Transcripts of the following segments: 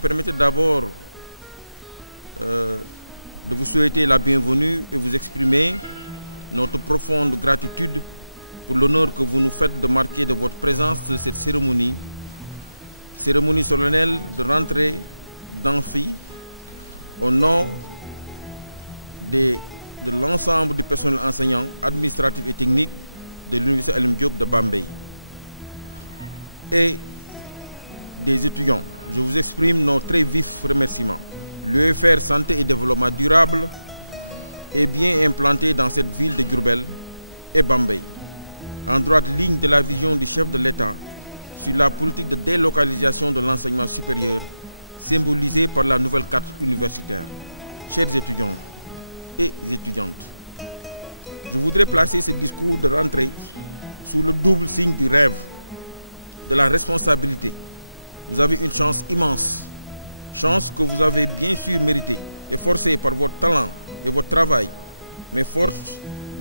permettez d'abord de vous souhaiter la bienvenue et vous exprimer notre profonde gratitude pour l'honneur que vous nous faites de marquer de votre présence de cette cérémonie solennelle de rentrée d'Amphi au nom de l'ensemble du personnel enseignant, administratif et technique de l'Université Alioune Diop de Bambey et des étudiants. Je vous exprime nos très vifs remerciements. L'UFR Santé et Développement Durable est bien implanté dans cette ville de Diourbel et Bambey, en droite ligne de la vision du chef de l'État sur la politique de délocalisation de l'enseignement supérieur, symbolisée par la nouvelle carte universitaire. Chers étudiants et étudiantes, je voudrais placer ce discours de rentrée sous le double signe du rêve, de la responsabilité. Vous avez une chance immense, chance que vous avez bien sûr méritée et forcée par votre talent et votre travail, mais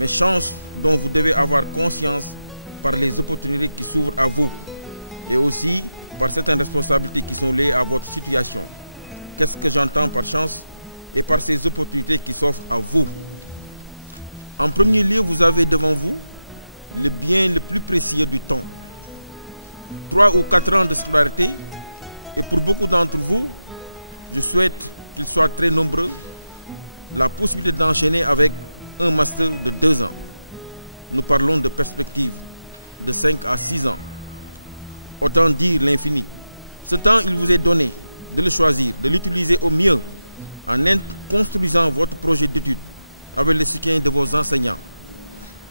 chance dont vous devez avoir conscience par les opportunités qui s'ouvrent à vous et aussi par certaines responsabilités qui sont liées à votre situation. Qu'est-ce que j'entends par chance et par ces opportunités qui s'offrent à vous? En premier lieu, vous avez devant vous le bien le plus précieux du temps. 3 ou 4 ans de scolarité, et pour beaucoup d'entre vous, je souhaite qu'ils soient très nombreux, la possibilité d'enchaîner avec un master de 2 ans. Nous parlons de perspectives de 5 à 6 ans. Autant dire l'infini. Ce temps, il vous est donné de le choisir, de l'utiliser au mieux en construisant votre projet d'études avec le soutien de vos enseignants.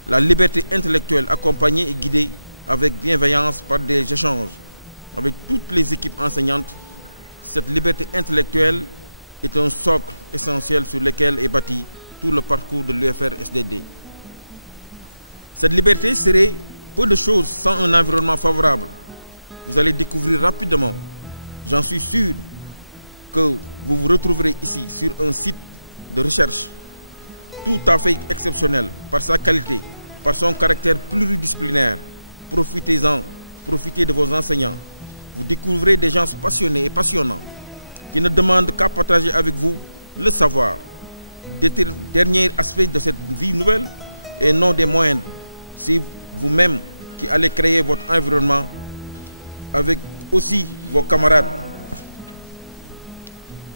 La liberté intellectuelle accompagnée et guidée avec bienveillance par des échanges avec toutes les équipes enseignantes. Cette liberté intellectuelle est un socle essentiel sur lequel est bâti tout le parcours de l'UFR-SDD. Cette liberté serait peu de choses sans un environnement favorable. Vous allez découvrir rapidement, j'en suis sûr, que vous vous retrouverez ici sur un site de recherche tout à fait exceptionnel par sa qualité, par son caractère pluridisciplinaire. Profitez-en, profitez de vos enseignants. Vous découvrirez des gens passionnés et passionnants qui ne demandent qu'à partager avec vous le savoir. Dernier aspect de cette vie nouvelle et non des moindres, c'est vous-même qui allez créer votre environnement avec aussi vos camarades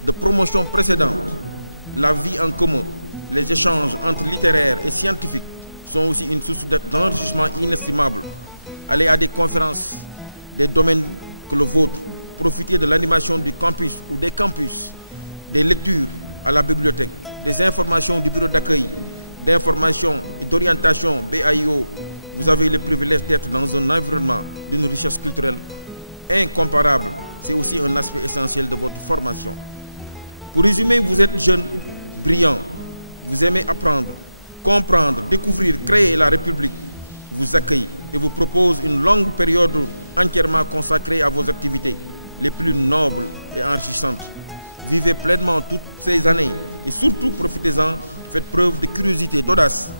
de promotion précédente. La vie en commun, les échanges entre littéraires et scientifiques sont aussi une source d'enrichissement inestimable. Allez à des conférences, des domaines que le vôtre, profitez de l'animation du campus ou des campus, des lectures à la bibliothèque, des informations du bureau d'accueil, d'information et d'orientation BAIO. Vous avez le privilège d'être dans un environnement d'une richesse culturelle incomparable. C'est aussi un aspect essentiel de votre formation. Pour résumer, vous êtes jeune, brillant, vous aimez apprendre, comprendre, découvrir, créer. La République vous accueille et vous propose une longue période entièrement consacrée à vos activités les plus nobles et enrichissantes. Vivez pleinement toutes ces années et surtout profitez-en, faites preuve de curiosité, d'audace.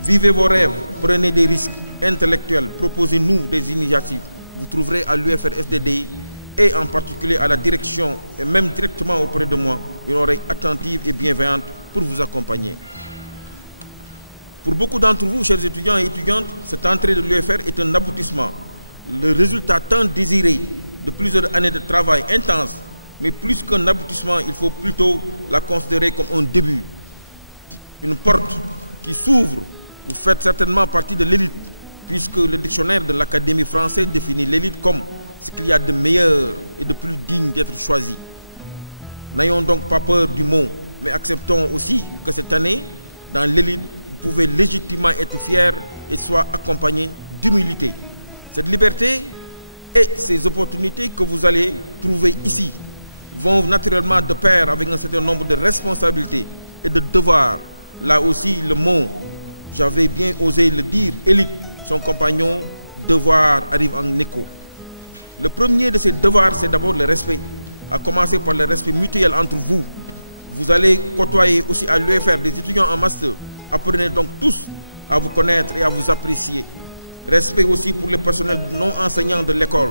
Vivez vos rêves, prenez des risques intellectuels, proposez-nous des initiatives. Vous trouverez à l'UFR-SDD et en particulier à la direction et même directement auprès de moi une oreille attentive et bienveillante pour vous accompagner. Pour beaucoup d'entre vous, chers étudiants et étudiantes, cette entrée de l'UFR est un aboutissement, le résultat tant désiré de plusieurs années de travail intense, mais plus qu'un aboutissement, il faut plutôt la considérer comme un début, une porte qui s'ouvre. Vous faites certainement partie de l'élite, puisque le dictionnaire de l'Académie française définit l'élite comme ce qu'il y a de meilleur et de plus digne d'être choisi. N'ayons donc pas peur du mot, mais acceptons aussi que cette année, dans l'élite, vous pouvez légitimement être fiers et soit accompagné d'humilité. Cette liberté et ces opportunités que vous allez trouver ici vont naturellement de pair avec un certain nombre de responsabilités et de devoirs. Là aussi, le mot, j'avais bien osé le dire, élite, son compagnon, devoir arrive en écho. Le premier de ces devoirs, c'est d'abord le respect, à commencer par le respect mutuel entre vous. Vous allez côtoyer aussi à l'UFR des étudiants en master. Apprenez donc tous à vous connaître et à vous apprécier. Respect aussi pour les personnels non enseignants de l'école.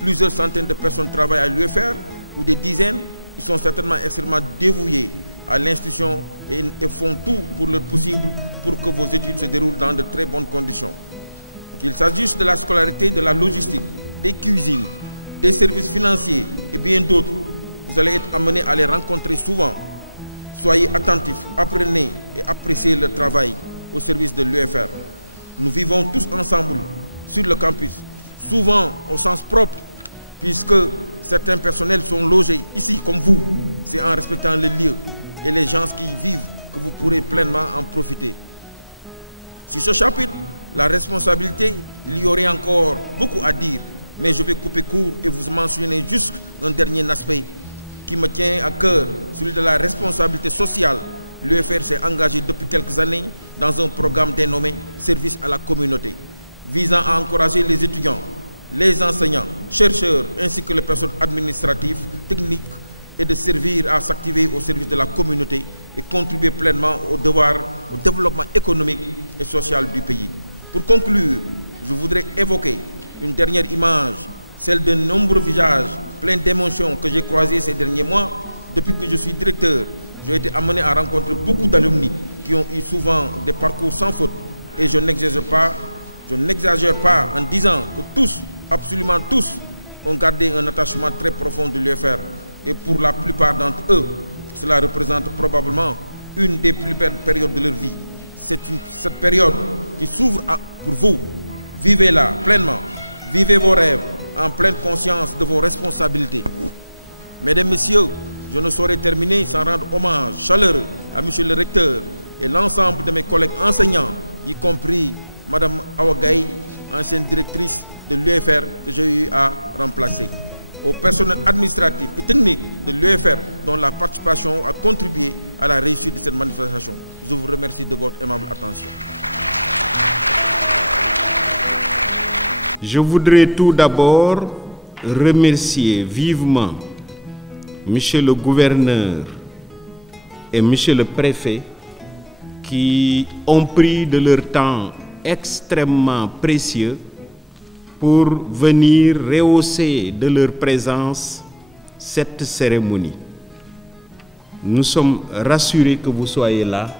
Plusieurs centaines de personnes travaillent à l'UFR ou des dizaines, ils sont certainement extrêmement dévoués à l'institution et font tout pour le possible pour que vos études se déroulent dans de très bonnes conditions. Qu'il s'agisse de la scolarité, de la logistique, des cuisines, des services financiers et bien d'autres, vous allez être amenés à les rencontrer souvent. Soyez attentifs, apprenez et appréciez le travail au service de l'UFR. Nous vivons tous ensemble sur le campus, souvent au sens propre, puisque certains personnels sont logés ici comme vous. C'est en respectant les lieux et les gens qui y vivent que vous pourrez pleinement en profiter. Sur ce chapitre, la responsabilité, il y aurait encore beaucoup à dire, mais je vais couper court et vous mentionner juste un dernier aspect qui me tient à cœur, celui de la responsabilité sociale. L'UFR s'est engagé depuis quelques années dans un programme dénommé « Service à la communauté », visant à encourager les étudiants, les enseignants, chercheurs, ainsi que les personnes administratives, techniques, et de servir à s'activer au service de la communauté et contribuer pleinement au développement économique et social du pays. Pour conclure, je voudrais évoquer une dernière image, celle de nombreux visages pleins d'émotions que j'ai croisés ces derniers mois. Depuis que je suis directeur, j'ai été amené à rencontrer beaucoup d'alumni qui ont eu souvent des parcours sans faute. Et je n'exagère pas en disant que tous, absolument tous, ont gardé un attachement très profond de l'UFR. Et pour la plupart d'entre eux, cela représente probablement une des plus belles périodes de leur vie. C'est cette période qui s'ouvre pour vous. Vivez-la pleinement. Vivez vos rêves en pleine conscience de vos responsabilités. Mesdames, Messieurs, je ne saurais terminer sans rendre hommage chaleureux à Monsieur le recteur et l'ensemble de mes collègues enseignants, y compris Madame Awagaï, ancienne directrice de l'UFR que j'ai eu à remplacer. Au personnel administratif et technique de l'UFR dont la participation a contribué à la réussite de cette manifestation. Je vous remercie de votre aimable attention. Je voudrais tout d'abord remercier vivement Monsieur le gouverneur et Monsieur le préfet qui ont pris de leur temps extrêmement précieux pour venir rehausser de leur présence cette cérémonie. Nous sommes rassurés que vous soyez là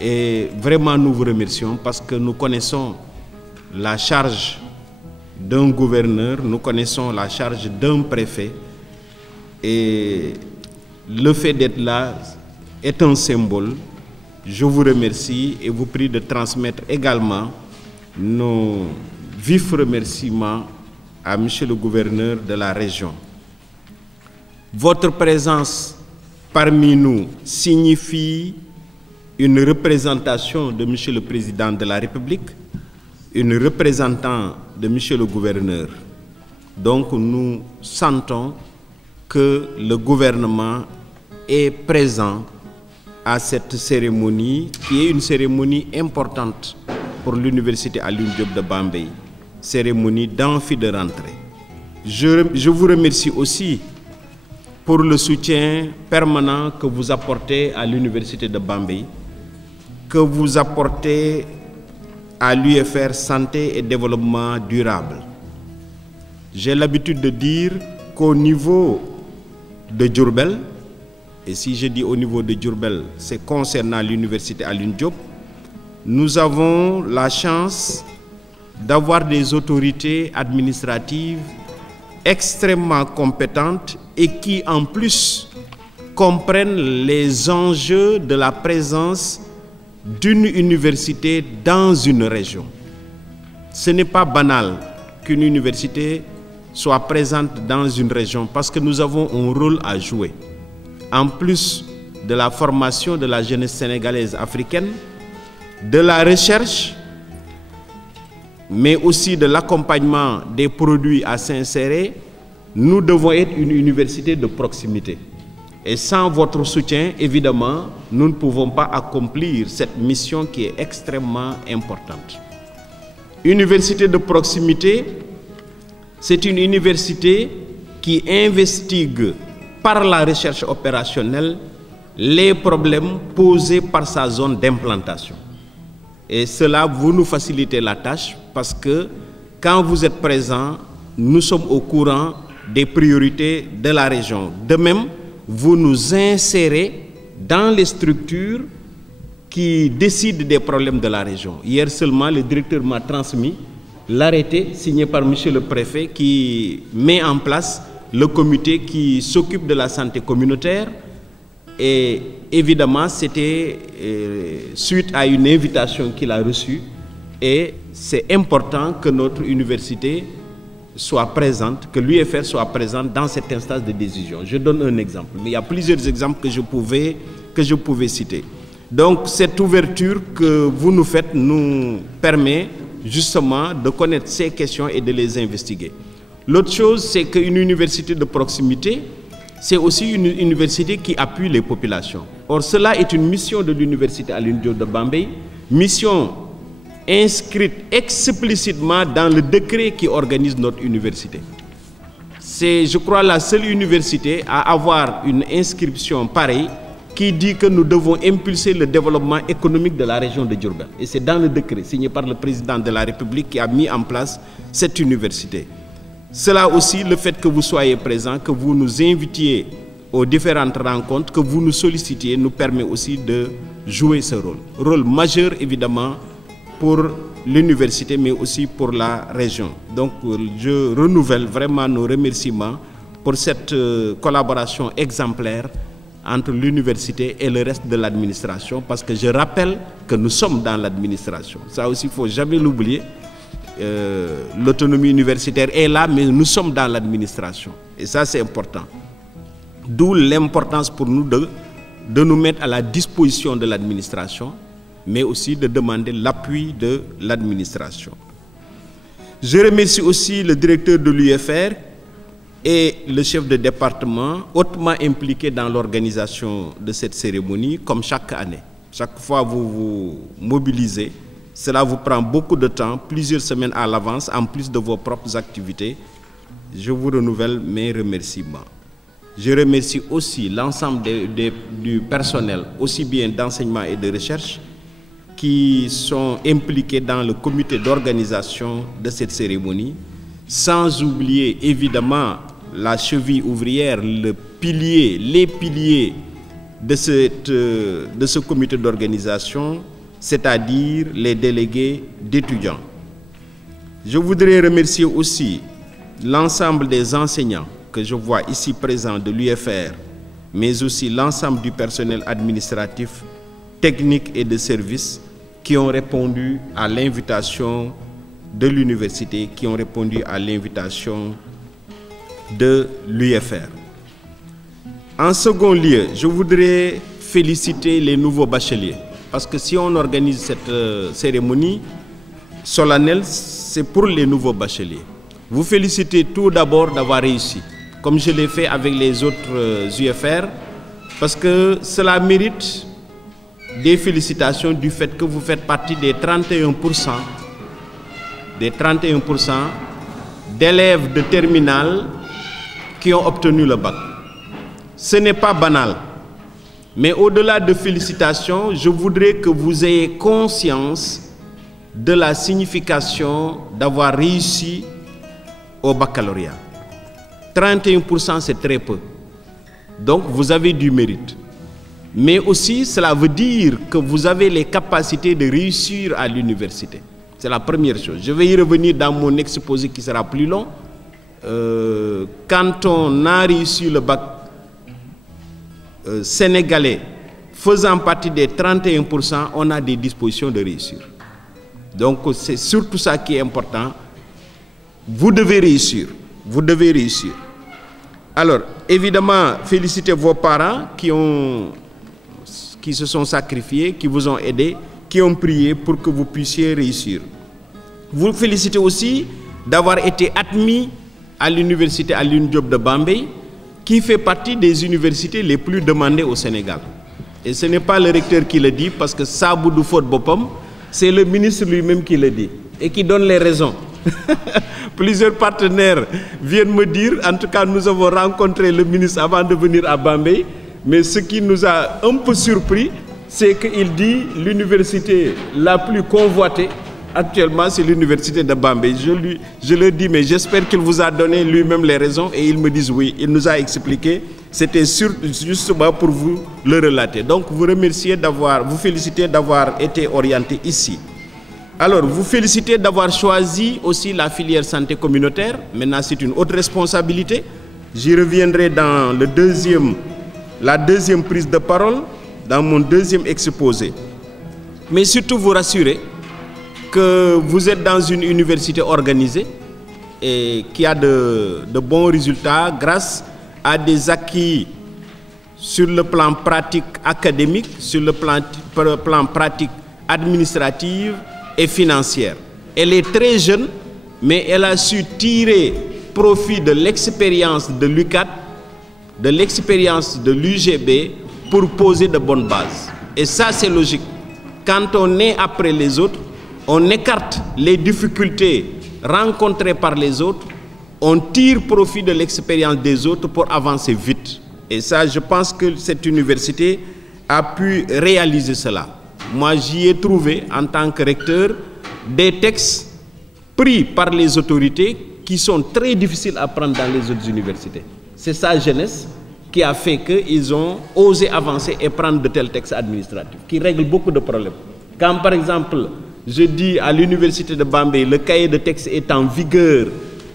et vraiment nous vous remercions parce que nous connaissons la charge d'un gouverneur, nous connaissons la charge d'un préfet et le fait d'être là est un symbole. Je vous remercie et vous prie de transmettre également nos vifs remerciements à Monsieur le gouverneur de la région. Votre présence parmi nous signifie une représentation de Monsieur le Président de la République, une représentant de Monsieur le gouverneur. Donc nous sentons que le gouvernement est présent à cette cérémonie qui est une cérémonie importante pour l'université Alioune Diop de Bambey, cérémonie d'amphi de rentrée. Je vous remercie aussi pour le soutien permanent que vous apportez à l'université de Bambey, que vous apportez à l'UFR Santé et Développement Durable. J'ai l'habitude de dire qu'au niveau de Diourbel, et si je dis au niveau de Diourbel, c'est concernant l'université Alioune Diop, nous avons la chance d'avoir des autorités administratives extrêmement compétentes et qui en plus comprennent les enjeux de la présence d'une université dans une région. Ce n'est pas banal qu'une université soit présente dans une région parce que nous avons un rôle à jouer. En plus de la formation de la jeunesse sénégalaise africaine, de la recherche, mais aussi de l'accompagnement des produits à s'insérer, nous devons être une université de proximité. Et sans votre soutien, évidemment, nous ne pouvons pas accomplir cette mission qui est extrêmement importante. Université de proximité, c'est une université qui investigue par la recherche opérationnelle les problèmes posés par sa zone d'implantation. Et cela, vous nous facilitez la tâche parce que quand vous êtes présent, nous sommes au courant des priorités de la région. De même, vous nous insérez dans les structures qui décident des problèmes de la région. Hier seulement, le directeur m'a transmis l'arrêté signé par M. le préfet qui met en place le comité qui s'occupe de la santé communautaire. Et évidemment, c'était suite à une invitation qu'il a reçue. Et c'est important que notre université soit présente, que l'UFR soit présente dans cette instance de décision. Je donne un exemple, mais il y a plusieurs exemples que je pouvais citer. Donc, cette ouverture que vous nous faites nous permet justement de connaître ces questions et de les investiguer. L'autre chose, c'est qu'une université de proximité, c'est aussi une université qui appuie les populations. Or, cela est une mission de l'université Alioune Diop de Bambey, mission inscrite explicitement dans le décret qui organise notre université. C'est, je crois, la seule université à avoir une inscription pareille qui dit que nous devons impulser le développement économique de la région de Diourbel. Et c'est dans le décret signé par le président de la République qui a mis en place cette université. Cela aussi, le fait que vous soyez présents, que vous nous invitiez aux différentes rencontres, que vous nous sollicitiez, nous permet aussi de jouer ce rôle. Rôle majeur, évidemment, pour l'université, mais aussi pour la région. Donc, je renouvelle vraiment nos remerciements pour cette collaboration exemplaire entre l'université et le reste de l'administration, parce que je rappelle que nous sommes dans l'administration. Ça aussi, il ne faut jamais l'oublier. L'autonomie universitaire est là, mais nous sommes dans l'administration. Et ça, c'est important. D'où l'importance pour nous de nous mettre à la disposition de l'administration, mais aussi de demander l'appui de l'administration. Je remercie aussi le directeur de l'UFR et le chef de département, hautement impliqués dans l'organisation de cette cérémonie, comme chaque année. Chaque fois que vous vous mobilisez, cela vous prend beaucoup de temps, plusieurs semaines à l'avance, en plus de vos propres activités. Je vous renouvelle mes remerciements. Je remercie aussi l'ensemble du personnel, aussi bien d'enseignement et de recherche, qui sont impliqués dans le comité d'organisation de cette cérémonie, sans oublier évidemment la cheville ouvrière, les piliers de ce comité d'organisation, c'est-à-dire les délégués d'étudiants. Je voudrais remercier aussi l'ensemble des enseignants que je vois ici présents de l'UFR, mais aussi l'ensemble du personnel administratif, technique et de service qui ont répondu à l'invitation de l'université, qui ont répondu à l'invitation de l'UFR. En second lieu, je voudrais féliciter les nouveaux bacheliers, parce que si on organise cette cérémonie solennelle, c'est pour les nouveaux bacheliers. Vous félicitez tout d'abord d'avoir réussi, comme je l'ai fait avec les autres UFR, parce que cela mérite des félicitations du fait que vous faites partie des 31% d'élèves de terminale qui ont obtenu le bac. Ce n'est pas banal, mais au-delà de félicitations, je voudrais que vous ayez conscience de la signification d'avoir réussi au baccalauréat. 31%, c'est très peu. Donc, vous avez du mérite. Mais aussi, cela veut dire que vous avez les capacités de réussir à l'université. C'est la première chose. Je vais y revenir dans mon exposé qui sera plus long. Quand on a réussi le bac sénégalais, faisant partie des 31%, on a des dispositions de réussir. Donc, c'est surtout ça qui est important. Vous devez réussir. Vous devez réussir. Alors, évidemment, félicitez vos parents qui se sont sacrifiés, qui vous ont aidé, qui ont prié pour que vous puissiez réussir. Vous félicitez aussi d'avoir été admis à l'université Alioune Diop de Bambey, qui fait partie des universités les plus demandées au Sénégal. Et ce n'est pas le recteur qui le dit, parce que Sabou du Fort Bopam, c'est le ministre lui-même qui le dit, et qui donne les raisons. Plusieurs partenaires viennent me dire, en tout cas nous avons rencontré le ministre avant de venir à Bambey, mais ce qui nous a un peu surpris, c'est qu'il dit l'université la plus convoitée actuellement, c'est l'université de Bambey. Je le dis, mais j'espère qu'il vous a donné lui-même les raisons et ils me disent oui. Il nous a expliqué. C'était justement pour vous le relater. Donc, vous félicitez d'avoir été orienté ici. Alors, vous félicitez d'avoir choisi aussi la filière santé communautaire. Maintenant, c'est une autre responsabilité. J'y reviendrai dans la deuxième prise de parole, dans mon deuxième exposé. Mais surtout, vous rassurer que vous êtes dans une université organisée et qui a de bons résultats grâce à des acquis sur le plan pratique académique, sur le plan pratique administratif et financière. Elle est très jeune, mais elle a su tirer profit de l'expérience de l'UCAD, de l'expérience de l'UGB pour poser de bonnes bases. Et ça, c'est logique. Quand on est après les autres, on écarte les difficultés rencontrées par les autres, on tire profit de l'expérience des autres pour avancer vite. Et ça, je pense que cette université a pu réaliser cela. Moi, j'y ai trouvé, en tant que recteur, des textes pris par les autorités qui sont très difficiles à prendre dans les autres universités. C'est sa jeunesse qui a fait qu'ils ont osé avancer et prendre de tels textes administratifs, qui règlent beaucoup de problèmes. Quand, par exemple, je dis à l'université de Bambey, le cahier de texte est en vigueur,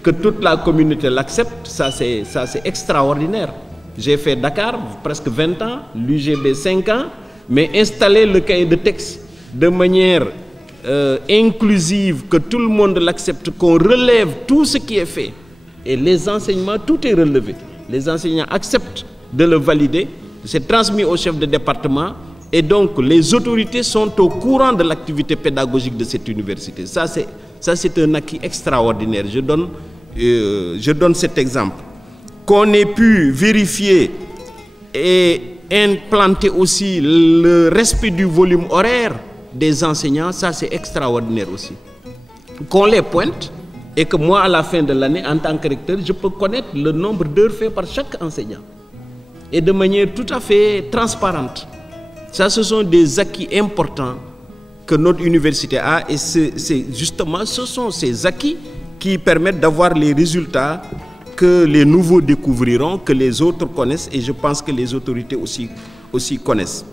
que toute la communauté l'accepte, ça c'est extraordinaire. J'ai fait Dakar, presque 20 ans, l'UGB 5 ans, mais installer le cahier de texte de manière inclusive, que tout le monde l'accepte, qu'on relève tout ce qui est fait. Et les enseignements, tout est relevé. Les enseignants acceptent de le valider, c'est transmis au chef de département, et donc les autorités sont au courant de l'activité pédagogique de cette université. Ça, c'est un acquis extraordinaire. Je donne cet exemple. Qu'on ait pu vérifier et implanter aussi le respect du volume horaire des enseignants, ça c'est extraordinaire aussi. Qu'on les pointe et que moi à la fin de l'année, en tant que recteur, je peux connaître le nombre d'heures faites par chaque enseignant et de manière tout à fait transparente. Ça, ce sont des acquis importants que notre université a et justement ce sont ces acquis qui permettent d'avoir les résultats que les nouveaux découvriront, que les autres connaissent, et je pense que les autorités aussi connaissent.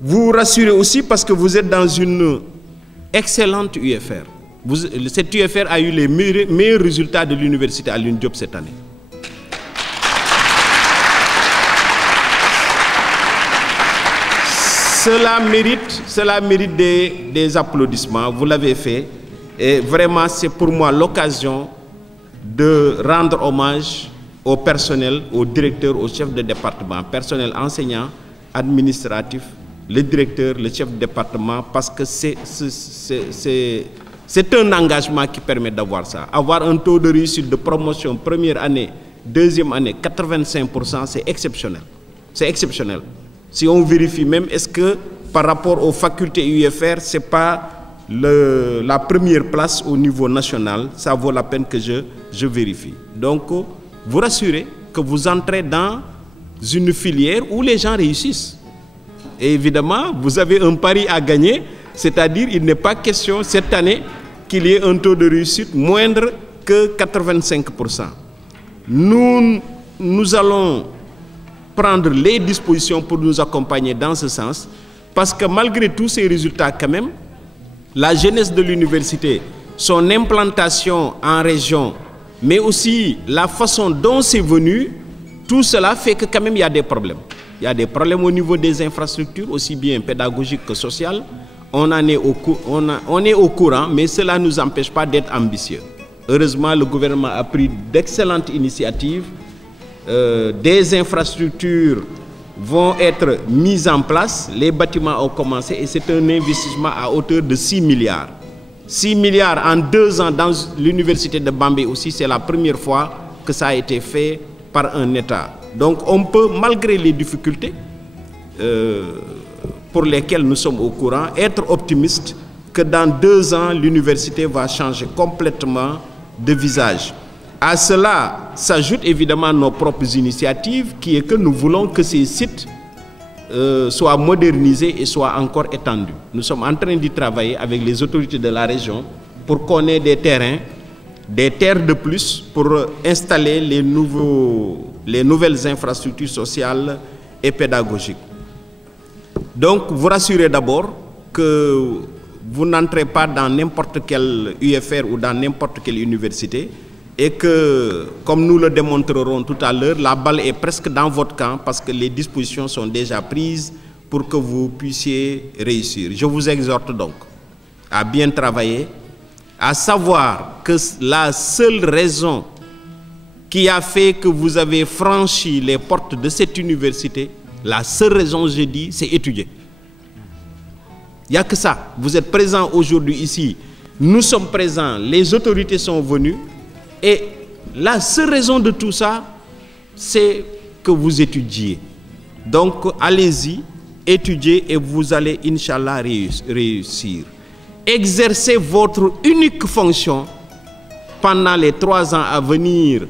Vous rassurez aussi parce que vous êtes dans une excellente UFR. Cette UFR a eu les meilleurs résultats de l'université Alioune Diop cette année. Cela mérite des applaudissements, vous l'avez fait, et vraiment c'est pour moi l'occasion de rendre hommage au personnel, aux directeurs, aux chefs de département, personnel enseignant, administratif, le directeur, le chef de département, parce que c'est un engagement qui permet d'avoir ça. Avoir un taux de réussite de promotion première année, deuxième année, 85%, c'est exceptionnel. C'est exceptionnel. Si on vérifie même, est-ce que par rapport aux facultés UFR, ce n'est pas la première place au niveau national, ça vaut la peine que je vérifie. Donc, vous rassurez que vous entrez dans une filière où les gens réussissent. Et évidemment, vous avez un pari à gagner, c'est-à-dire il n'est pas question cette année qu'il y ait un taux de réussite moindre que 85%. Nous allons prendre les dispositions pour nous accompagner dans ce sens, parce que malgré tous ces résultats quand même, la jeunesse de l'université, son implantation en région, mais aussi la façon dont c'est venu, tout cela fait que quand même il y a des problèmes. Il y a des problèmes au niveau des infrastructures, aussi bien pédagogiques que sociales. On est au courant, mais cela ne nous empêche pas d'être ambitieux. Heureusement, le gouvernement a pris d'excellentes initiatives. Des infrastructures vont être mises en place, les bâtiments ont commencé et c'est un investissement à hauteur de 6 milliards. 6 milliards en 2 ans dans l'université de Bambey aussi, c'est la première fois que ça a été fait par un État. Donc on peut, malgré les difficultés pour lesquelles nous sommes au courant, être optimiste que dans 2 ans, l'université va changer complètement de visage. À cela s'ajoutent évidemment nos propres initiatives, qui est que nous voulons que ces sites soit modernisé et soit encore étendu. Nous sommes en train d'y travailler avec les autorités de la région pour qu'on ait des terrains, des terres de plus pour installer les nouvelles infrastructures sociales et pédagogiques. Donc, vous rassurez d'abord que vous n'entrez pas dans n'importe quel UFR ou dans n'importe quelle université et que, comme nous le démontrerons tout à l'heure, la balle est presque dans votre camp parce que les dispositions sont déjà prises pour que vous puissiez réussir. Je vous exhorte donc à bien travailler, à savoir que la seule raison qui a fait que vous avez franchi les portes de cette université, la seule raison, je dis, c'est étudier. Il n'y a que ça. Vous êtes présents aujourd'hui ici, nous sommes présents, les autorités sont venues. Et la seule raison de tout ça, c'est que vous étudiez. Donc, allez-y, étudiez et vous allez, Inch'Allah, réussir. Exercez votre unique fonction pendant les 3 ans à venir,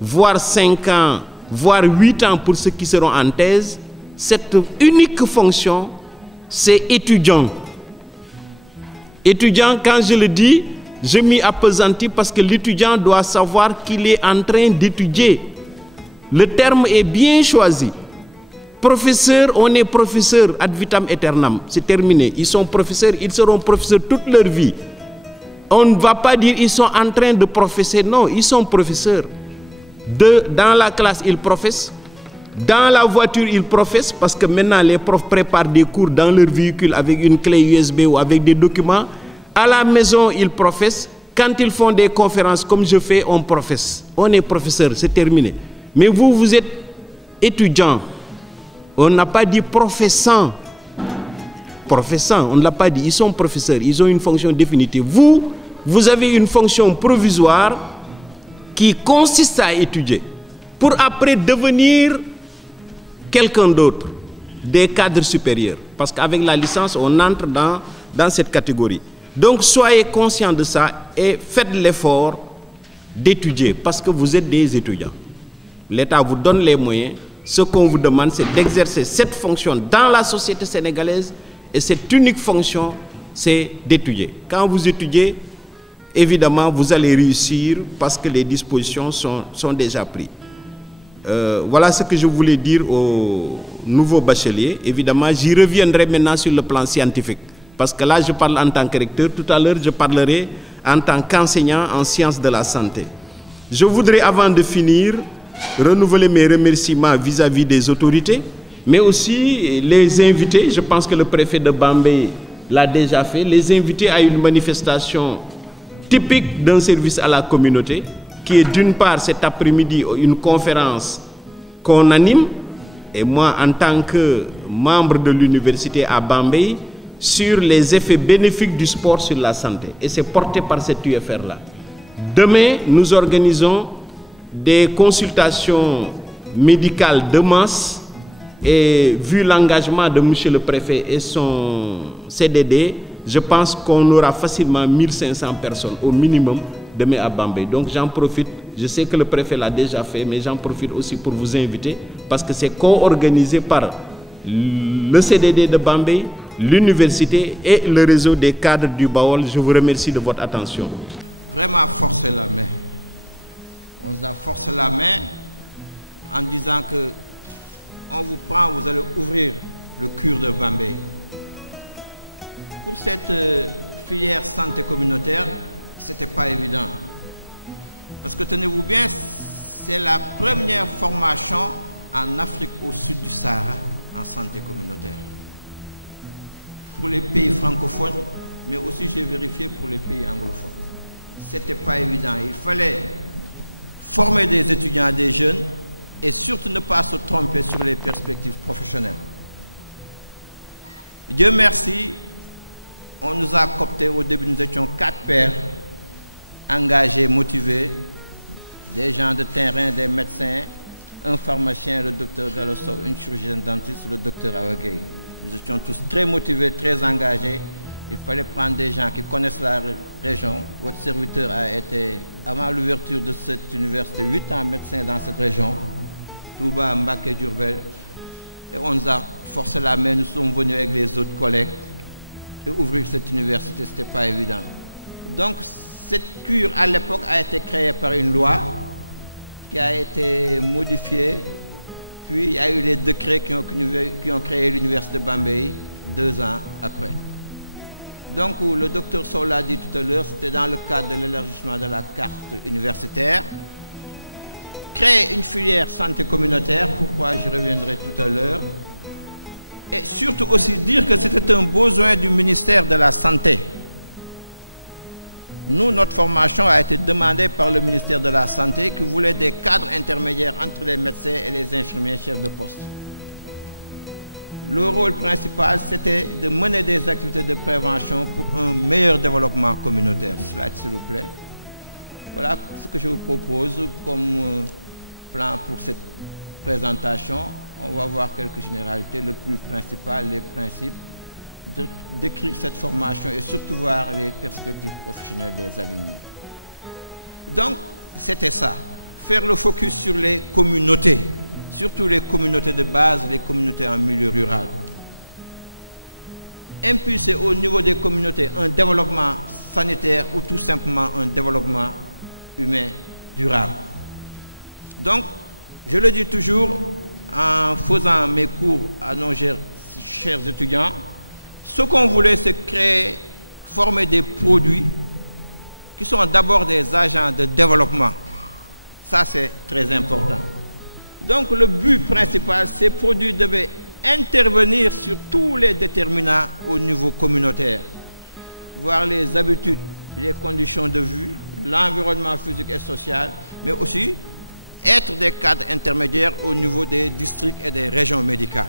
voire 5 ans, voire 8 ans pour ceux qui seront en thèse. Cette unique fonction, c'est étudiant. Étudiant, quand je le dis, je m'y appesantis parce que l'étudiant doit savoir qu'il est en train d'étudier. Le terme est bien choisi. Professeur, on est professeur ad vitam aeternam. C'est terminé. Ils sont professeurs, ils seront professeurs toute leur vie. On ne va pas dire ils sont en train de professer. Non, ils sont professeurs. Dans la classe, ils professent. Dans la voiture, ils professent parce que maintenant, les profs préparent des cours dans leur véhicule avec une clé USB ou avec des documents. À la maison, ils professent. Quand ils font des conférences comme je fais, on professe. On est professeur, c'est terminé. Mais vous, vous êtes étudiant. On n'a pas dit professant. Professant, on ne l'a pas dit. Ils sont professeurs, ils ont une fonction définitive. Vous, vous avez une fonction provisoire qui consiste à étudier pour après devenir quelqu'un d'autre, des cadres supérieurs. Parce qu'avec la licence, on entre dans cette catégorie. Donc, soyez conscients de ça et faites l'effort d'étudier parce que vous êtes des étudiants. L'État vous donne les moyens. Ce qu'on vous demande, c'est d'exercer cette fonction dans la société sénégalaise et cette unique fonction, c'est d'étudier. Quand vous étudiez, évidemment, vous allez réussir parce que les dispositions sont déjà prises. Voilà ce que je voulais dire aux nouveaux bacheliers. Évidemment, j'y reviendrai maintenant sur le plan scientifique. Parce que là, je parle en tant que recteur. Tout à l'heure, je parlerai en tant qu'enseignant en sciences de la santé. Je voudrais, avant de finir, renouveler mes remerciements vis-à-vis des autorités, mais aussi les invités. Je pense que le préfet de Bambey l'a déjà fait. Les invités à une manifestation typique d'un service à la communauté, qui est d'une part cet après-midi une conférence qu'on anime, et moi en tant que membre de l'université à Bambey, sur les effets bénéfiques du sport sur la santé. Et c'est porté par cette UFR-là. Demain, nous organisons des consultations médicales de masse et vu l'engagement de M. le Préfet et son CDD, je pense qu'on aura facilement 1500 personnes au minimum demain à Bambey. Donc j'en profite, je sais que le préfet l'a déjà fait, mais j'en profite aussi pour vous inviter parce que c'est co-organisé par le CDD de Bambey, l'université et le réseau des cadres du Baol. Je vous remercie de votre attention. Vraiment forcer la main. On vous a forcé la main en disant que on vous prend, vous allez ouvrir le cure de Bambey. Pour cette filière santé communautaire, ce n'était pas évident. Parce que tenez-vous bien, c'est la première formation en Afrique au sud du Sahara en santé communautaire. Pour les pays francophones, mais aussi j'ai vérifié pour les pays anglophones. Ce n'était pas évident. Il fallait former des étudiants, des jeunes, et surtout ne pas se tromper sur les perspectives professionnelles. Dieu merci, on nous a cooptés. Au début, nous étions 4 pairs engagés, motivés, des gens de terrain, des médecins, un pharmacien, le docteur Galosso, une chirurgienne dentiste, le docteur Awagay. Nous étions tous très motivés, très engagés. Il fallait prendre des gens qui connaissent la région. Votre serviteur a été, avant l'ouverture de cette université, 8 ans médecin dans cette région. Touba, Mbaké, Diourbel. Et on nous a forcé la main, nous sommes venus avec les autres collègues. Et ouvrir cette université, ce n'était pas évident. Donc, cette cure, à l'époque, a été créée par une loi qui a été modifiée. Puis, il y a eu les décrets qui ont créé l'université de Bambey 2 ans après. Donc, le docteur Sow l'a dit tout à l'heure, c'était dans le cadre de l'élargissement de la carte universitaire. Créer une filière santé communautaire, pourquoi j'y reviendrai tout à l'heure. Et surtout aussi dire que c'était un besoin du ministère de la Santé. Nous, notre formation a été demandée par le ministère de la Santé qui voulait des cadres intermédiaires entre les médecins et les infirmiers chefs de poste. Le rôle principal, c'était de mener des activités de prévention pour un meilleur développement communautaire. Slide, s'il vous plaît. Voilà ce que je vous propose comme plan pour cette présentation. On va voir quelques généralités, le plus principal, les principes, décrire cette formation et surtout voir les perspectives professionnelles des alumni. Donc, c'était ça, faire le focus sur les communautés, surtout les communautés de base, les communautés en milieu rural. Impulser au niveau des communautés un développement sanitaire ou tout simplement un développement humain durable. Donc, je le dis toujours, en faisant mes cours à nos chers étudiants, ce qu'on voulait, c'est créer, former des produits qui sont d'abord des agents de développement. Ça, c'est très important. Donc, le but principal, ces produits devaient intervenir sur tous les déterminants au niveau communautaire, voir les habitudes, les conditions de vie, l'environnement physique et social, mais aussi être des cadres intermédiaires au niveau des districts et des régions médicales.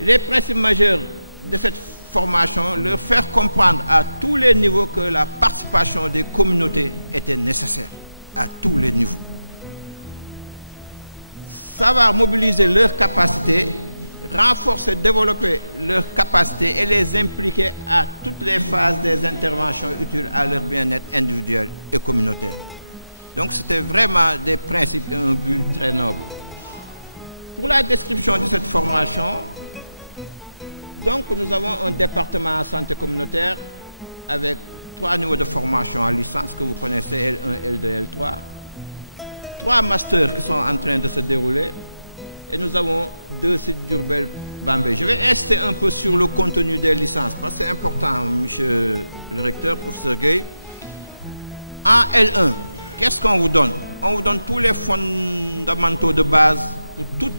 Les principes majeurs de cette formation, leur faire comprendre à tous les niveaux que la participation des communautés était nécessaire, à tous les niveaux. Savoir mobiliser leurs capacités, renforcer, développer leurs capacités et les impliquer à toutes les phases des interventions utiles à leur bien-être individuel et communautaire. Donc c'était vraiment des principes et un but très noble. Pour la description de cette formation, donc nous avons un département en santé communautaire avec 3 niveaux de formation en licence que vous connaissez, L1, L2, L3. 3 masters qui sont en train de se dérouler et nous avons 2 sites Diourbel Bambey. Je vais insister un peu sur le contenu des licences parce que c'est important, monsieur le recteur, professeur Gueye. En L1, qu'est-ce qu'on vous donne? On vous donne tous les fondamentaux de base pour toute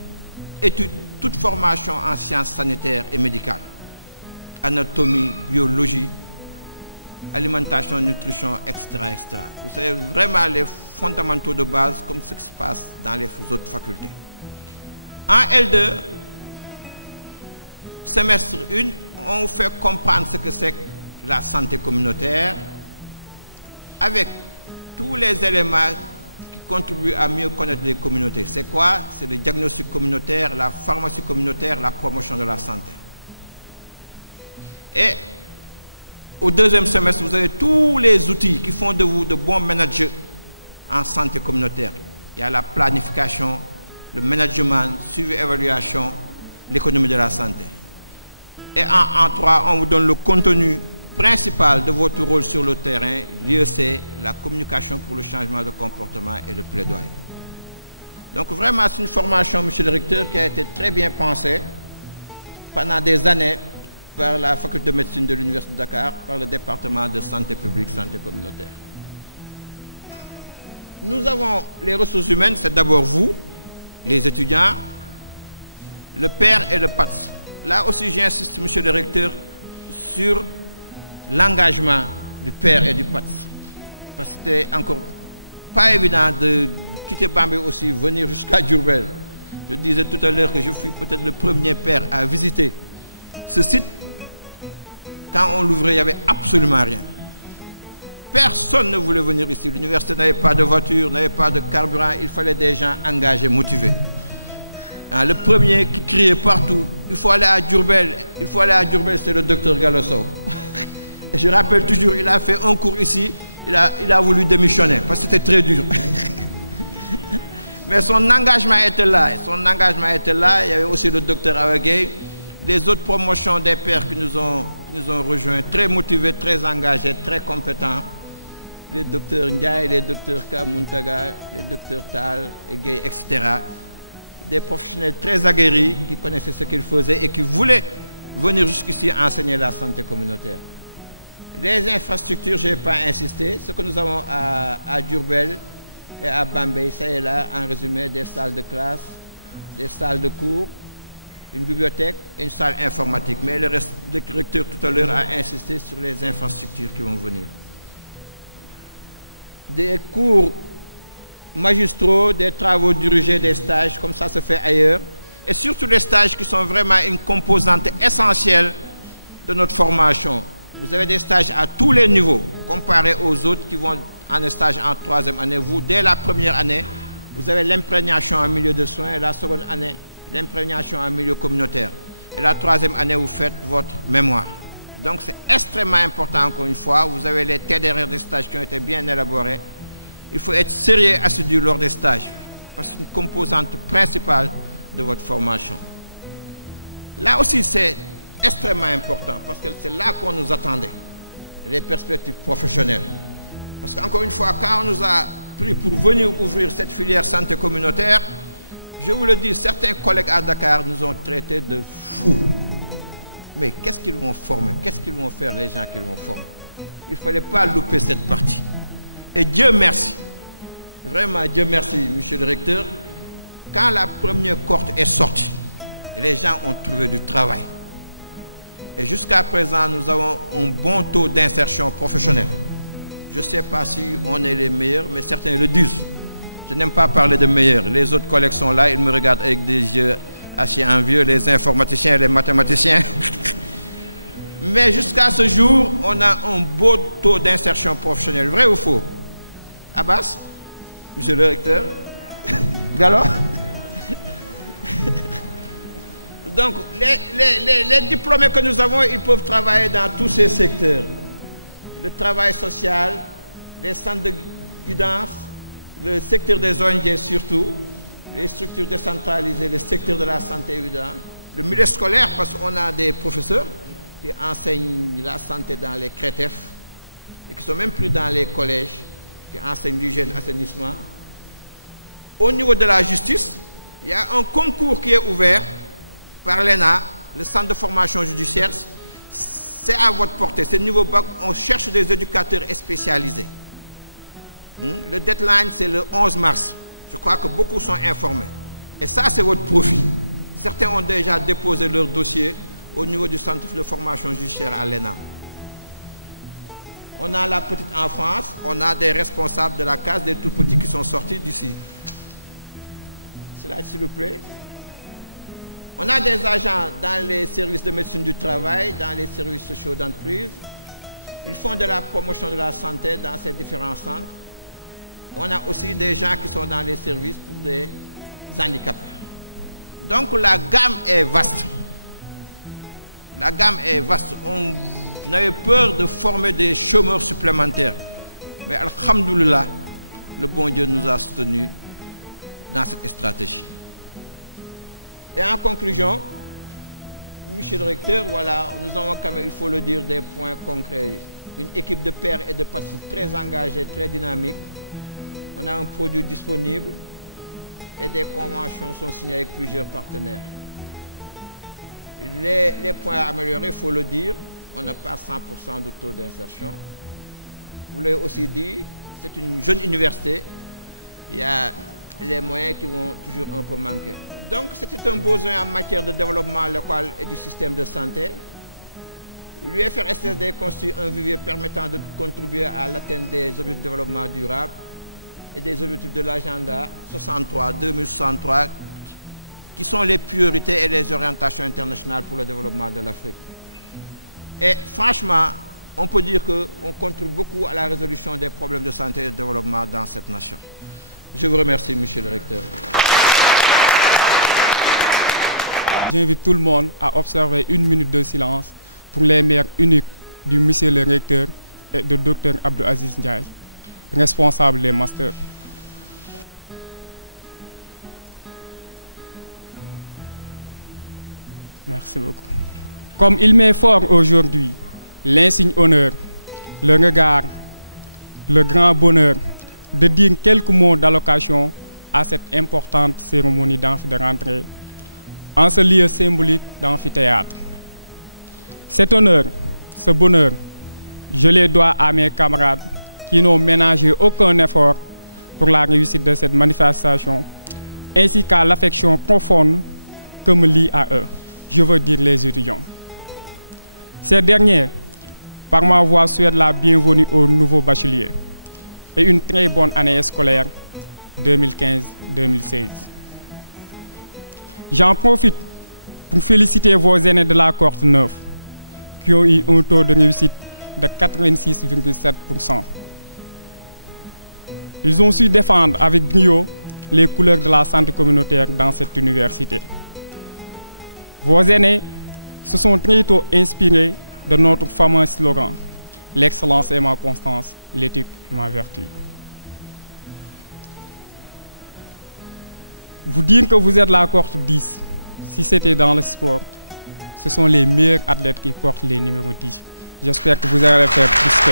étude, toute formation en sciences sanitaires et médicales. Anatomie, biologie, alimentation, nutrition, etc., etc. Vous savez vraiment les fondamentaux de base comme ce qui se passe dans les autres facultés. En L2, semestre 1, on vous fait comprendre ce que c'est que la santé communautaire avec tous les éléments qui contribuent à mieux connaître les communautés. C'est quoi? C'est le diagnostic communautaire, la pharmacie communautaire, la promotion de la santé. Et au 2e semestre, vous avez tous les outils qui font de vous de bons managers en santé communautaire. Il y a la planification, le management, suivi, évaluation, l'économie de la santé. Et en 3, on vous donne le contenu principal de votre rôle sur le terrain, l'IEC, la communication pour le changement de comportement et le plaidoyer. Donc vraiment, c'est une formation, monsieur le recteur, qui a été très bien pensée pendant des années par la faculté de médecine de l'Université de Dakar, par le département de santé publique, santé communautaire. Nous avons les ressources humaines, c'est d'abord vous, les étudiants, le père et le PATS. Là aussi, j'insiste, monsieur le recteur, sur l'engagement du père et du PATS. Parce que c'était encore pas évident de quitter Bambey aussi, venir jusqu'à Diourbel. Je disais tout à l'heure que je fus peut-être le premier père à visiter ce site. Quand on l'ouvrait, il n'y avait absolument rien. Personne ne voulait venir ici. L'université n'avait pas de voiture, n'avait pas de carburant. Il fallait des gens engagés, motivés. Le premier qui criait partout, il faut aller à Diourbel, il faut aller à Diourbel, c'est le docteur Gallo Sow. Et je rappelle toujours, il a fait un cours ici, il a voulu démissionner parce que c'était très dur. Mais son engagement était là. Son engagement était là. Il y avait aussi le docteur Awagay. Les autres promotions des pairs qui nous ont rejoints, très motivés, très engagés, très compétents. Les docteurs Ndiaye, les docteurs Kamuntaga, les docteurs Tal, Gay, etc. Des professionnels très aguerris qui connaissaient ce qu'ils faisaient et qui voulaient venir jusqu'ici enseigner la santé communautaire. Les infrastructures, je n'ai pas insisté. Ce que nous avons à Diourbel et à Bambey, ça est là, en résumé, des salles de classe, des salles de cours, une bibliothèque et une salle informatique. Mais le recteur tout à l'heure a insisté sur les infrastructures qui vont venir. Des cours magistraux, des travaux dirigés, des stages, comme ça se fait ailleurs. Et surtout les stages qui sont vraiment une composante essentielle de notre formation. Vous avez des stages à tous les niveaux, comparés aux autres qui vont en stage en troisième année. Vous, dès la première année, vous avez l'imprégnation en milieu de soins, et la seconde année, l'imprégnation en milieu communautaire. Et la troisième année, vous faites votre mémoire. Donc c'est extrêmement important, encore une fois. Vous avez les TDR des stages qui ont été bien élaborés. Il faut être sérieux et assidu lors des stages, parce que c'est une composante principale de votre formation. Là aussi, c'est extrêmement important, parce que c'est là qu'on nous attendait, les perspectives professionnelles. Parce qu'encore une fois, quand on nous a pris pour venir ouvrir cette filière santé communautaire, je vous le dis, certains collègues à Dakar nous ont traités de fous. Mais qu'est-ce qu'ils vont former? Qu'est-ce qu'ils vont faire les gens qu'ils vont former? Il ne fallait pas louper cette partie. Et Dieu merci, vraiment Dieu merci, monsieur le recteur, quand la première cohorte est sortie, les gens ont trouvé du travail. Et jusqu'à présent, nous avons un bon taux d'insertion professionnelle. Je ne sais pas si on est les meilleurs, mais certains le disent. Je n'aime pas parler de meilleurs. Les autres collègues sont là, ils me regardent avec des yeux assez envieux, les informaticiens et les mathématiciens. Mais jusqu'à ce jour, on a un beau taux d'insertion professionnelle. Vrai ou faux? Abbas, monsieur le recteur, Gallo. Donc, les diplômés que nous avons, ils peuvent travailler dans tous ces secteurs. Le travail social, les centres de guidance, le secteur des ONG surtout, les structures décentralisées, le secteur de la santé évidemment, le milieu scolaire, parce qu'on a des professeurs qui enseignent la santé dans les CRETEF et qui sont même plus dans les collèges, qui enseignent l'hygiène, l'assainissement. Au niveau de la justice, il y a un concours qui est ouvert par l'ENA, le centre de formation judiciaire. C'est à votre portée, c'est niveau bac, on cherche des éducateurs spécialisés. Le deadline, c'est le 11 mars. Je crois que beaucoup sont informés. Et ça, c'est votre profit. Certains ont déjà déposé leur dossier au niveau du centre de formation judiciaire à l'ENA. On a la petite enfance, on a des responsables de la case des tout-petits qui sont sortis d'ici. Cela, s'il vous plaît. On a des agents dans les services de médecine du travail, dans les services sociaux d'entreprise. Ils font de la promotion de la santé dans ces différents centres. On a aussi des gens qui sont dans les services pour des handicapés. Donc la gamme est vaste. La gamme est vaste. On avait peur de former des chômeurs supplémentaires. Mais alhamdoulilah, le bon Dieu nous a soutenus dans cette stratégie. Et en conclusion, monsieur le recteur, voilà, nous avons quand même, il faut le dire, des points concrets. Une équipe de pairs et de participants très engagée, très dynamique. On a un produit disponible et des conventions sont signées avec plusieurs partenaires. Les points à améliorer, il faut le dire, on n'a pas 100% de taux d'insertion. Vous l'avez aussi dit, c'est une jeune université, il y a les moyens qui vont toujours un peu manquer. Donc c'était un besoin en matière de développement local et du système de santé. L'UFR-SSD constitue un vivier permettant de contribuer à l'atteinte des objectifs de développement durable et des objectifs de l'agenda 2063, qui sont les priorités et les orientations internationales pour le développement de l'Afrique. Et franchement, on peut dire qu'on contribue beaucoup à la résolution des problèmes de santé et de développement dans cette nation. Je vous remercie, monsieur le recteur. J'invite tout le monde à observer une minute de silence pour les mères uniques du monsieur le recteur et de Dr Abdou Aziz Ndiaye, responsable des masters. Merci beaucoup. Comme il m'est fort aujourd'hui, l'insigne honneur, le regard, le grand bonheur de dire quelques mots d'allocation à cette importante cérémonie de rentrée en ce lieu symbolique d'amphithéâtre. Cet honneur, ce bonheur, je les dois à mes camarades qui n'ont ménagé aucun effort pour la réussite de cette manifestation, ainsi qu'à l'affection profonde que me lie à eux, je veux dire les étudiants. Ces derniers, par ma voix, souhaitent la bienvenue aux nouveaux bacheliers et une très bonne année scolaire 2015-2016. J'en profite pour féliciter vos aînés de la cohorte 9 qui ont eu un taux de réussite de 86,7%. Ils ont su défendre avec brio les couleurs de la santé communautaire dans cette université. Vos aînés se sont très tôt inspirés de notre fameux slogan « L'excellence est ma constance, l'éthique ma vertu ». Vous dire que vous êtes la cohorte 10, si c'était dans le sport, ce sont les meilleurs athlètes qui portent les numéros 10. J'espère que vous allez faire plus que.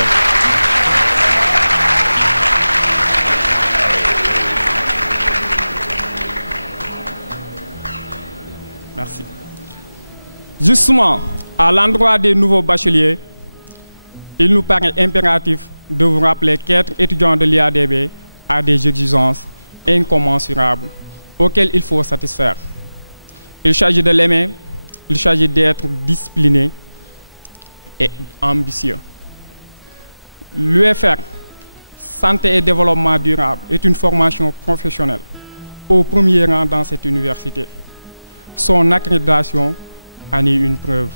Merci. Justement, à l'endroit des nouveaux bacheliers, il nous paraît impératif de vous rappeler qu'être étudiant de l'IADB a des exigences incommensurables auxquelles il faut satisfaire. Il s'agit de l'aimer, il s'agit d'être discipliné et ambitieux. L'UFR, Santé et Développement Durable, est une formation professionnelle au premier rang dans cette université. Son accréditation en est une preuve.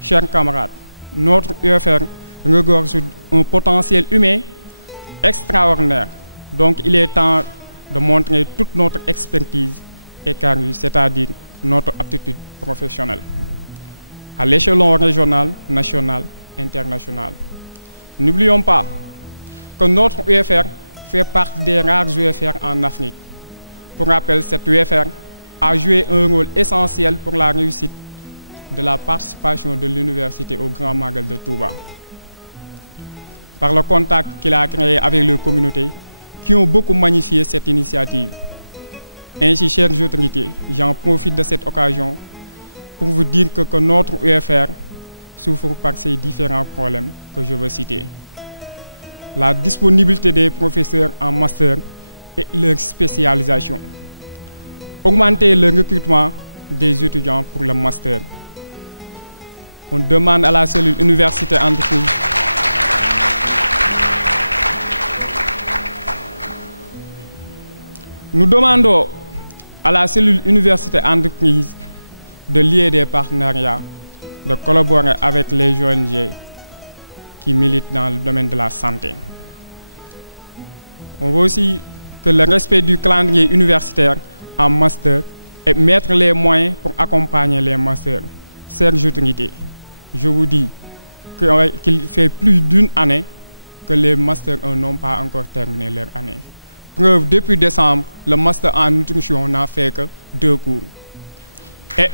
Chers camarades, notre UFR regorge un potentiel humain extraordinaire. Donc il est temps de montrer toute notre expertise et carrure, c'est-à-dire notre aptitude professionnelle, à l'échelon régional, national, international. N'oublions pas que notre UFR fait partie des rares UFR en Afrique. Pour rappel, cette UFR a joué un rôle essentiel pour la réussite de la participation de l'université au Grand Magal de Touba. Par le contact qu'il a créé avec les communautés qui ont beaucoup magnifié cette initiative. Ainsi, chères autorités, j'en profite de cette occasion pour vous dire que notre UFR souffre par ces différents problèmes que je veux citer. La disponibilité des professeurs en master et leur spécialisation. Augmenter le recrutement des étudiants pour le master. On demande à la cellule université entreprise Nous demandons à la cellule université entreprise de lier des partenariats, de collaborer avec les ONG qui militent dans le domaine de la santé. On veut aussi que le respect du calendrier universitaire en master et mettre les moyens pour accompagner les masters. Chères autorités, je vous dis qu'il fait plus d'une année que les masters n'ont pas encore terminé leur année. Preuve, depuis décembre, le master en nutrition n'a fait que 2 cours. Et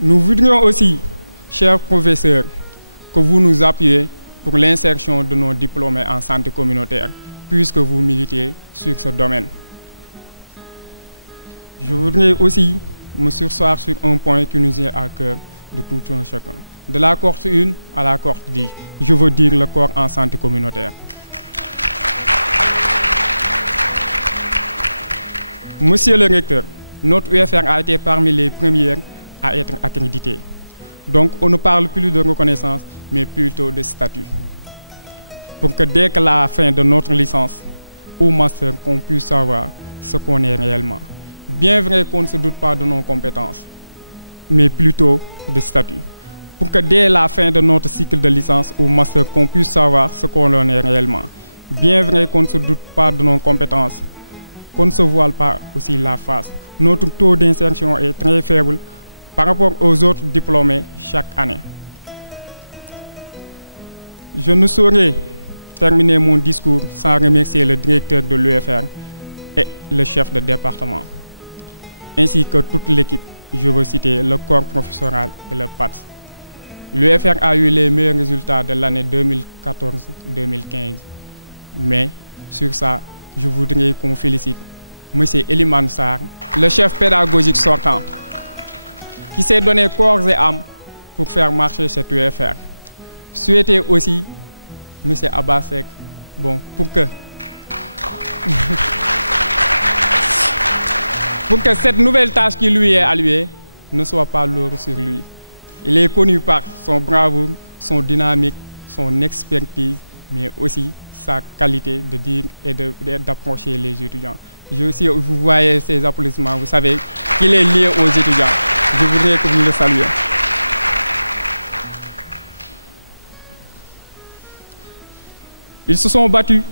nous voudrions aussi, chers professeurs, que vous nous appuyez pour l'insertion de nos diplômés en santé communautaire, puisque vous militez sur ce domaine. Je voudrais aussi me surseoir sur un point qui nous est à cœur de tout un chacun. De la cohorte 1 à la cohorte 10, je veux dire le corps en santé communautaire. Monsieur le recteur, notre UFR a été parmi les premières à être accréditée. Donc on ne parle plus de reconnaissance, mais plutôt de statut. Pour que dès que la fin de notre licence ou master, qu'on puisse savoir ce qu'on est réellement. Bien vrai qu'on ne se doute pas de nos compétences, mais plutôt de statut. Pour que dès la fin de notre cycle de licence ou master, qu'on puisse savoir ce qu'on est réellement. Bien vrai qu'on ne se doute pas de nos compétences, qu'on ne se voile pas aussi la face. Notre taux d'insertion est très faible par rapport aux autres diplômés chaque année. Je ne saurais terminer mon discours sans remercier le directeur de l'UFR et le chef de département, ainsi que toute l'équipe. Je veux citer le corps professoral et le PATS. L'UFR a eu les meilleurs résultats de l'année 2014-2015. Mais sur ça, je voudrais qu'on félicite M. Eliman Sarr, le chef pédagogique sortant, qui s'est donné corps et âme pour faire marcher cette UFR. Souhaiter aussi M. Abbasek, bon, pour que cette nouvelle tâche qui lui est allouée ne soit pas lourde sur lui. Il est connu par son bravoure, son dynamique, son expertise, mais aussi sa qualité de dire et d'approcher les étudiants. Si vous voyez ces applaudissements, vous savez qu'il est lié aux étudiants. Je voudrais que vous le saluiez. Ils se sont battus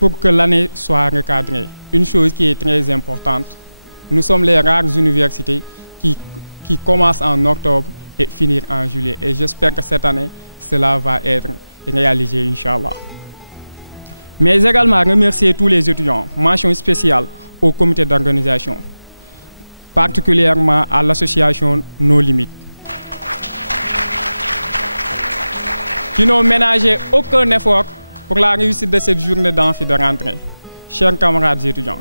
pour que l'année soit recadrée. Une chose qui est très importante, nous sommes les rares universités qui commencent en octobre et finissent en juillet. Et j'espère que cette année, cela va être réalisé, Inch'Allah. Mais également remercier tous les étudiants, mention spéciale au comité d'organisation, particulièrement à l'association Nos Limites, qui n'ont ménagé aucun effort pour la réussite de cette journée d'amphi de rentrée. Chers camarades étudiants,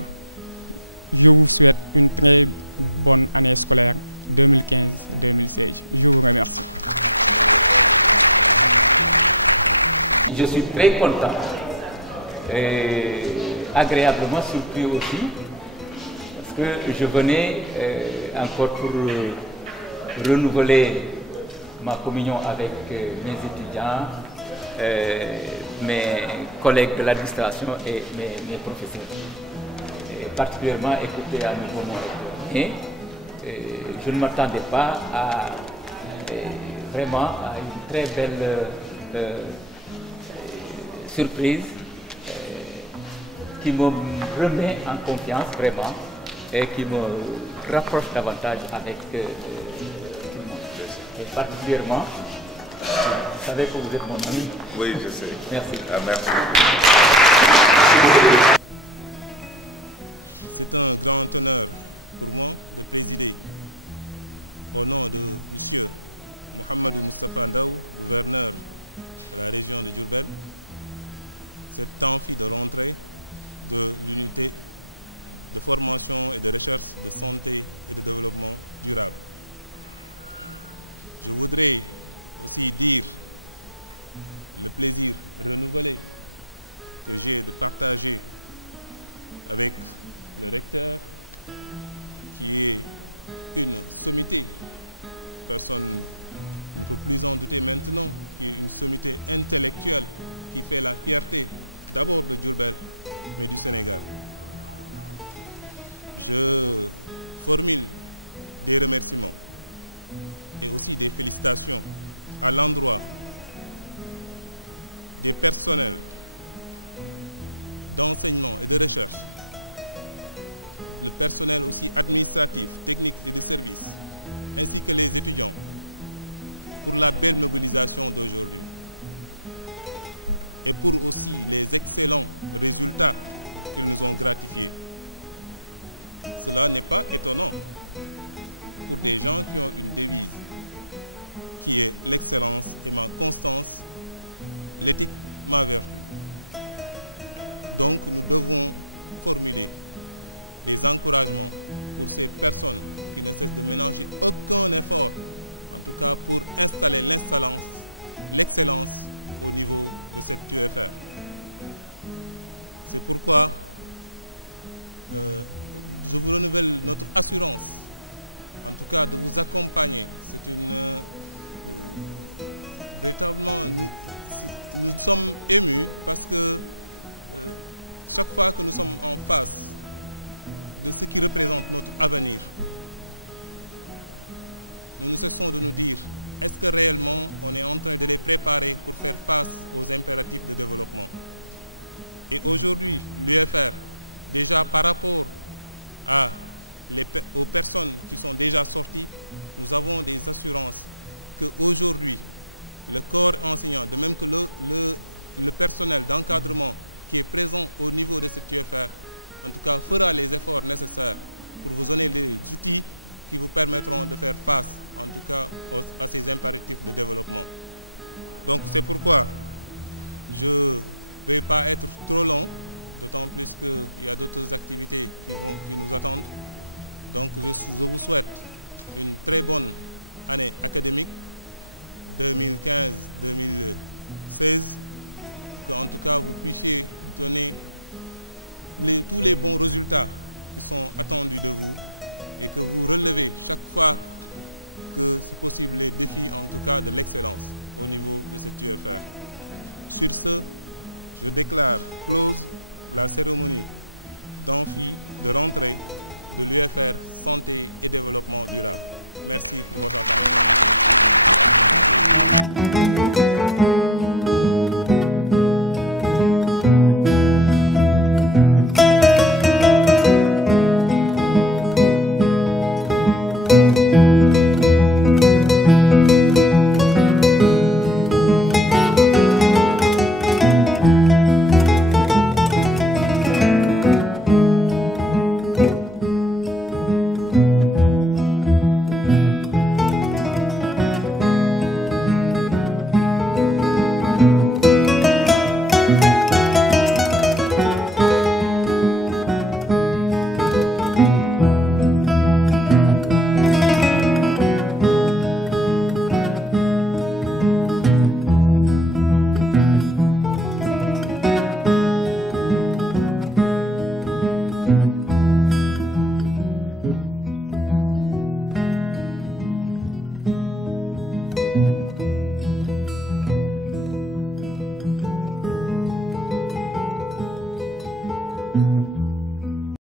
je vous souhaite une très bonne année scolaire 2015-2016. Je vous remercie. Je suis très content et agréablement surpris aussi parce que je venais encore pour renouveler ma communion avec mes étudiants, mes collègues de l'administration et mes professeurs. Et particulièrement écouter à nouveau mon recteur. Mais je ne m'attendais pas à vraiment à une très belle surprise qui me remet en confiance vraiment et qui me rapproche davantage avec tout le monde. Et particulièrement, vous savez que vous êtes mon ami. Oui, je sais. Merci. Ah, merci. C'est un grand honneur pour moi de présider au nom de M. Mohamedou Moustapha Ndaw, gouverneur de la région de Diourbel, cette amphi de rentrée de l'unité de formation et de recherche de santé et de développement durable. Je voudrais aussi dire le plaisir renouvelé que j'ai de partager avec le recteur, qui est une sommité, personne ne peut plus en douter maintenant, qui est une sommité intellectuelle qui fait la fierté d'abord de Diourbel, mais du Sénégal. Je formule des remerciements et aussi des félicitations à l'endroit des personnels d'enseignement et de recherche, le personnel aussi administratif, technique et de service, ainsi que les étudiants, pour la belle mobilisation d'aujourd'hui et pour aussi les excellents résultats qu'ils nous ont gratifiés. Cela n'est pas étonnant pour des gens qui ont une devise qui est l'excellence et ma constance, l'éthique, ma vertu. Donc nous devons formuler des encouragements pour ces personnes qui ne cessent de ménager aucun effort, en tout cas pour installer l'excellence au niveau de cette UFR. C'est pourquoi je vous renouvelle notre assurance, en tout cas de vous accompagner. C'est une... véritablement, nous sommes émus parce que chaque fois que nous sommes en face de ce qui représente notre avenir, nous ne cessons de nous dire, est-ce que réellement on est en train de les préparer pour faire face aux impératifs de développement? Et aujourd'hui, l'UFR, déjà par rapport aux personnes qui sont déjà sorties, nous avons des assurances qu'aujourd'hui, le corps enseignant, de même que le personnel d'encadrement qui est présent au niveau de cette UFR, en tout cas, fera les efforts nécessaires pour vous donner les outils qui vous permettront de faire face, en tout cas, à ces impératifs de développement. Donc, c'est pourquoi je ne vais pas être trop long, d'autant plus qu'il y a d'autres activités qui nous attendent. Donc, je vous souhaite une très bonne année académique 2015-2016, qu'en tout cas vous puissiez donner tous les bons résultats qui sont attendus de vous et que vous relevez chaque fois que c'est possible les défis, en tout cas de l'excellence au niveau de cette UFR. Sur ce, je déclare close la cérémonie de rentrée de l'UFR Santé et Développement Durable. Merci pour votre attention.